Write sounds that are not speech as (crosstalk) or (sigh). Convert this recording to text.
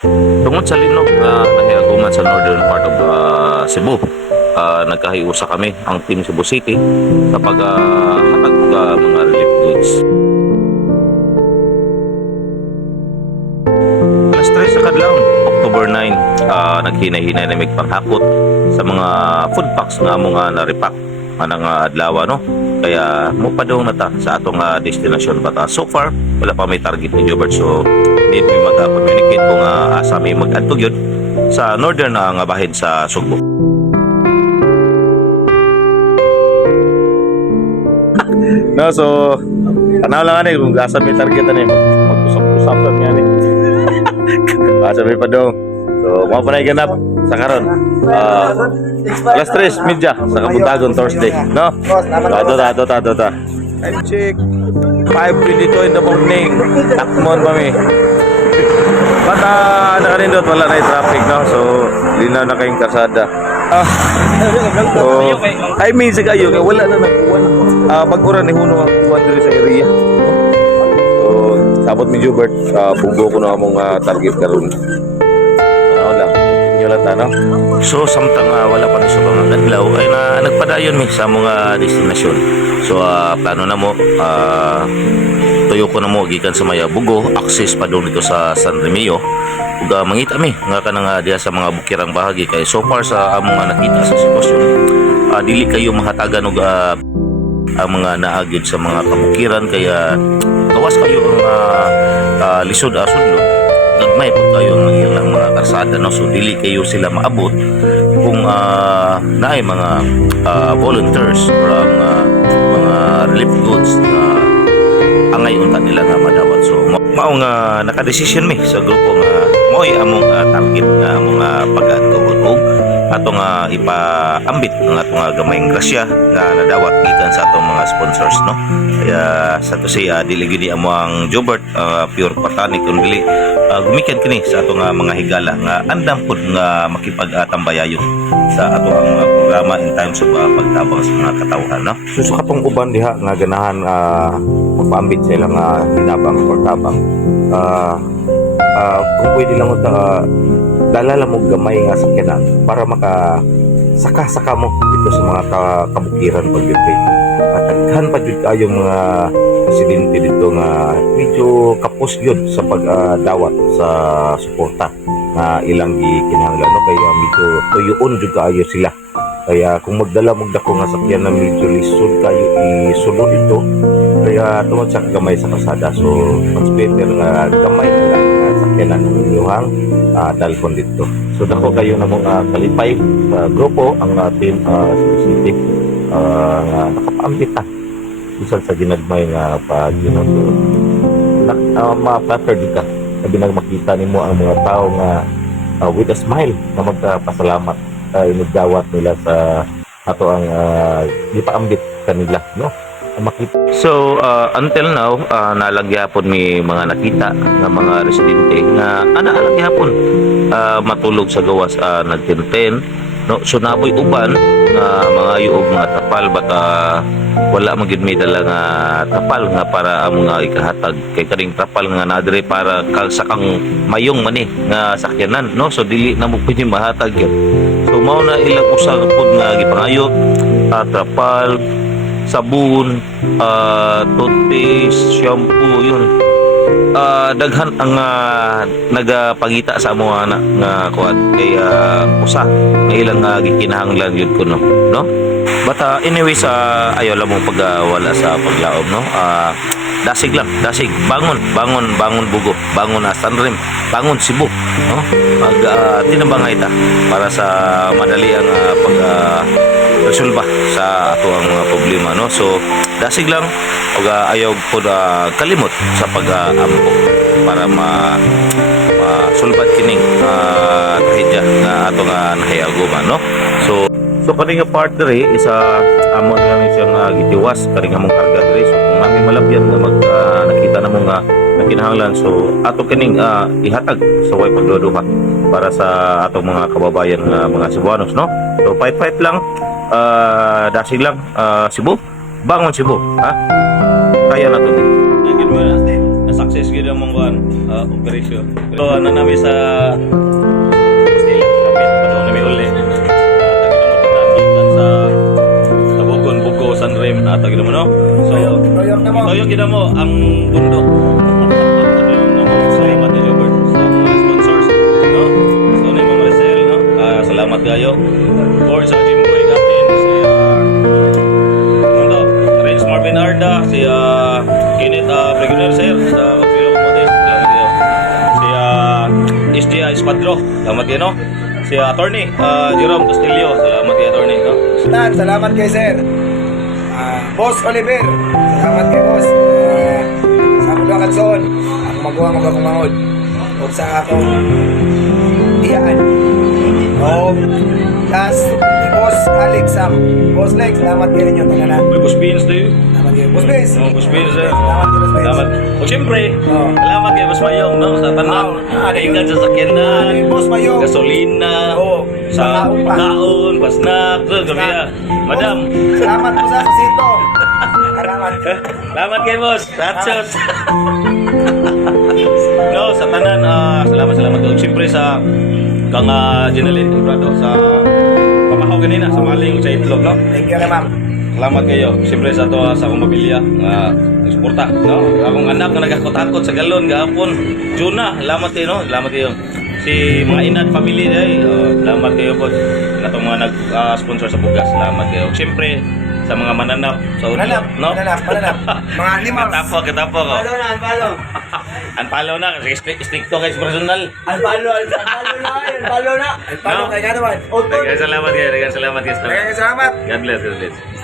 Tungod sa linog na nahiaguman sa northern part of uh, Cebu, uh, nagkahiusa kami ang Team Cebu City sa paghatag uh, mga relief goods. 3 sa kadlaw, October 9, uh, naghinay-hinay na may panghakot sa mga food packs nga uh, na-repack uh, adlaw no kaya mo pa daw na ta sa atong uh, destination ba ta? So far wala pa may target ni Jobert so need may mag-communicate kung uh, asa may mag-adtog yun sa northern uh, nga bahin sa Sugbo. (laughs) No so tanaw lang ani kung asa may target ani. Mag-usap-usap lang yan eh. (laughs) Asa may pa daw so mo pa na ganap sa karon uh, alas 3 media sa Kabuntagon Thursday no? Ato ta ato ta. Ato ta time check 5.22 in the morning. Takmon pa mi Bata nakanindot wala na yung traffic no? So linaw na kayong kasada. Ah. So ay minsan kayo kaya wala na nagkuhan ah pag ura ni Huno ang kuhan dito sa area. So sabot mi Jubert uh, pugo ko na among ah, target karon inyo lang ta no so samtang ah, wala pa ni sa mga adlaw ay na nagpadayon mi sa mga destinasyon. So ah, plano na mo ah, tuyo ko na mo gikan sa Maya Bugo access pa doon dito sa San Remio ug uh, mangita mi nga kanang uh, diha sa mga bukirang bahagi kay so far sa among uh, nakita sa sitwasyon. Ah, dili kayo mahatagan og ah, ang mga naagyod sa mga kabukiran kaya gawas kayo ang uh, uh, lisod asudlo gagmay po kayo ng ilang mga karsada no? So dili kayo sila maabot kung uh, naay mga ah, volunteers or ang ah, mga relief goods na angay unta nila nga madawat. So ma- mao nga nakadesisyon mi sa grupo nga mo'y among ah, target nga among uh, pag-atugod og atong nga ipaambit ang atong nga gamayng grasya nga nadawat gikan sa atong mga sponsors no kaya sa to say uh, dili gyud amo ang Jobert ah, pure botanic kun dili uh, gumikan kini sa atong nga mga higala nga andam pud nga makipag-tambayayon sa atong ang mga programa in times of uh, pagtabang sa mga katawhan no ka pang uban diha nga ganahan uh, magpaambit sa ilang uh, hinabang or tabang. Ah, ah, kung pwede lang mo ta dalala mo gamay nga sakyanan para maka saka-saka mo dito sa mga ka- kabukiran pag dito. At daghan pa jud kayo mga presidente dito nga medyo kapos yun sa pagdawat sa suporta na ilang gikinahanglan. No? Kaya medyo tuyoon jud kaayo sila. Kaya kung magdala mo dako nga sakyan na medyo lisod kayo isulod ito kaya tungod sa gamay sa kasada. So mas better nga gamay na lang sakyanan ng inyong uh, dalpon dito. So dako kayo na mga kalipay sa grupo ang uh, team uh, City uh, nga nakapaambit ta bisan sa ginagmay nga pag know, nak uh, ma-flatter di ka na makita nimo ang mga tao nga uh, with a smile na magpasalamat uh, inugdawat nila sa ato ang uh, gipaambit kanila no makita. So uh, until now uh, nalagyapon mi mga nakita nga mga residente nga ana alagyapon uh, matulog sa gawas uh, nagtenten no so naboy uban nga mga yuog nga tapal uh, wala man gid may dala nga tapal nga para ang mga ikahatag. Kay kaning tapal nga nadre para kag sa kang mayong mani nga sakyanan no? So dili na mo pwede mahatag yun. So mao na ilang usag pud nga gipangayo uh, trapal sabon, ah, toothpaste, shampoo, yun. Ah, daghan ang ah, nagapagita sa amo ana nga kuan kay ah, usa nga ilang uh, gikinahanglan yun ko no? But ah, anyway sa ayaw lang mong pagwala sa paglaom no? Ah dasig lang dasig. Bangon bangon bangon bugo. Bangon na Sanrim. Bangon Cebu no? Mag uh, tinabangay ta para sa madali ang ah, pag ah, resolba sa ato ang mga problema no? So dasig lang ug uh, ayaw po na kalimot sa pag-ampo para ma masulbat kining uh, trahedya nga ato nga nahiaguman no? So so kaning nga part diri isa amo na lang siyang uh, gitiwas kaning among karga diri. So kung namin malabyan nga mag ah, nakita na mo nga na kinahanglan so ato kining ah, ihatag sa way pagduduha para sa atong mga kababayan nga mga Cebuanos no so fight fight lang uh, dasig lang ah, Cebu bangon Cebu ha kaya na to mo na, nasakyan success gid ang kuan uh, operation. So ano nami sa still kapit pa daw nami uli. Ah, tanan gikan sa Tabugon, Bugo, Sanrem, na tagilan mo no. So Toyok kita mo ang bundok. Uh, Pregoner Sir sa Pilo Mote. Salamat kayo. Si ah, SGI Espadro, salamat kayo, no? Si ah, Attorney ah, Jerome Castillo, salamat kayo, Attorney, no? Tan, salamat kay sir. Ah, Boss Oliver, salamat kay Boss. Ah, sa akong lakad son, ako magawa mo akong mangod. O sa akong iyaan. O, last, ni Boss Alex Sam. Boss Lex, salamat kayo ninyo. Taga na. May Buspins tayo. Salamat kayo. Boss Bez. Oh, Buspins, eh. Salamat kayo, Boss Bez. Salamat. O siyempre, Oo. salamat kay Boss Mayong, no? Sa tanang, Ah, kaigan sa sakyanan, Kay Boss Mayong. gasolina, Oo. sa Pagkaon pa. pagkaon, pasnak, so, gabi ah. Madam, Boss, Salamat po sa sito. Salamat. (laughs) salamat kay Boss. Ratsos. (laughs) no, sa tanan, ah, salamat, salamat. O siyempre sa kang uh, Ginalin Brado sa pamahaw kanina sa maling sa itlog, no? Thank you ma'am. Salamat kayo. Siyempre sa to sa akong pamilya nga eksporta, no? Akong anak nga nagakot-akot sa galon gahapon. Juna, salamat kayo, no? Salamat kayo. Si mga inat family day, uh, salamat kayo po. Natong mga nag-sponsor sa bugas, salamat kayo. Siyempre sa mga mananap sa udlo, Mananap, no? mananap, mananap. (laughs) Mga animals. Katapo, katapo ko. na, palo. (laughs) Anpalo na, kasi strict, stricto kay personal. Alpalo, alpalo na, alpalo na. No? kay Ganawan. Dagan salamat dagan salamat. Maraming salamat. God bless, God bless.